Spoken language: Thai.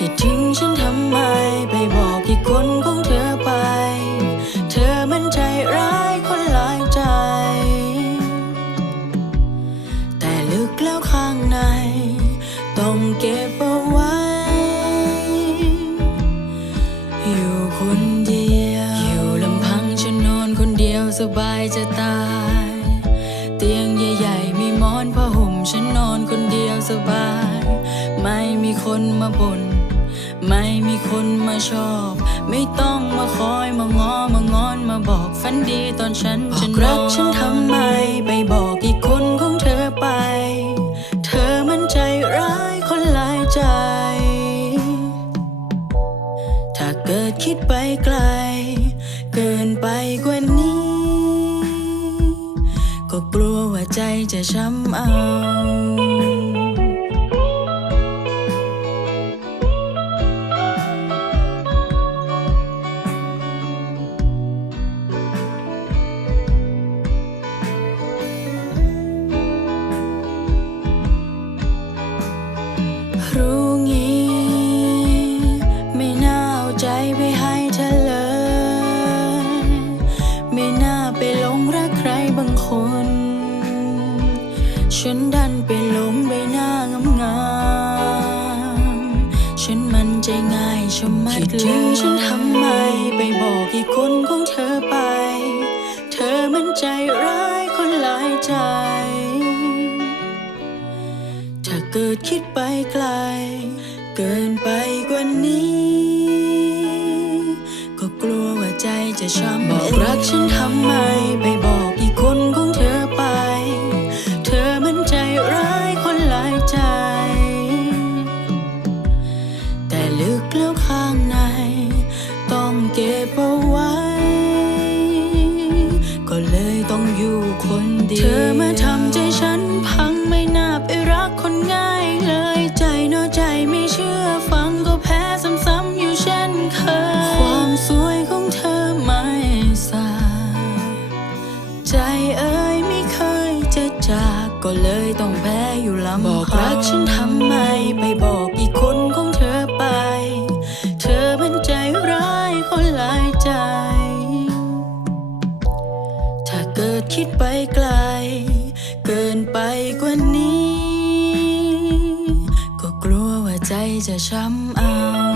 คิดถึงฉันทำไม ไปบอกอีกคนของเธอไป เธอมันใจร้ายคนหลายใจ แต่ลึกแล้วข้างใน ต้องเก็บเอาไว้ อยู่คนเดียว อยู่ลำพังฉันนอนคนเดียวสบายจะตาย เตียงใหญ่ๆ มีหมอนผ้าห่มฉันนอนคนเดียวสบาย ไม่มีคนมาบน่น ไม่มีคนมาชอบ ไม่ต้องมาคอยมางอมางอนมาบอกฝันดีตอนฉันจะนอนรักฉันทำไมไปบอกอีกคนของเธอไป เธอมันใจร้ายคนหลายใจ ถ้าเกิดคิดไปไกล เกินไปกว่านี้ ก็กลัวว่าใจจะช้ำเอา ฉันดันไปหลงใบหน้างามงามๆฉันมันใจง่ายชะมัดเลยคิดถึงฉันทำไมไปบอกอีกคนของเธอไป เธอมันใจร้ายคนหลายใจ ถ้าเกิดคิดไปไกล เกินไปกว่านี้ ก็กลัวว่าใจจะช้ำ ต้องแพ้อยู่ลำบอกรักฉันทำไม ไปบอกอีกคนของเธอไป เธอมันใจร้ายคนหลายใจ ถ้าเกิดคิดไปไกล เกินไปกว่านี้ ก็กลัวว่าใจจะช้ำเอา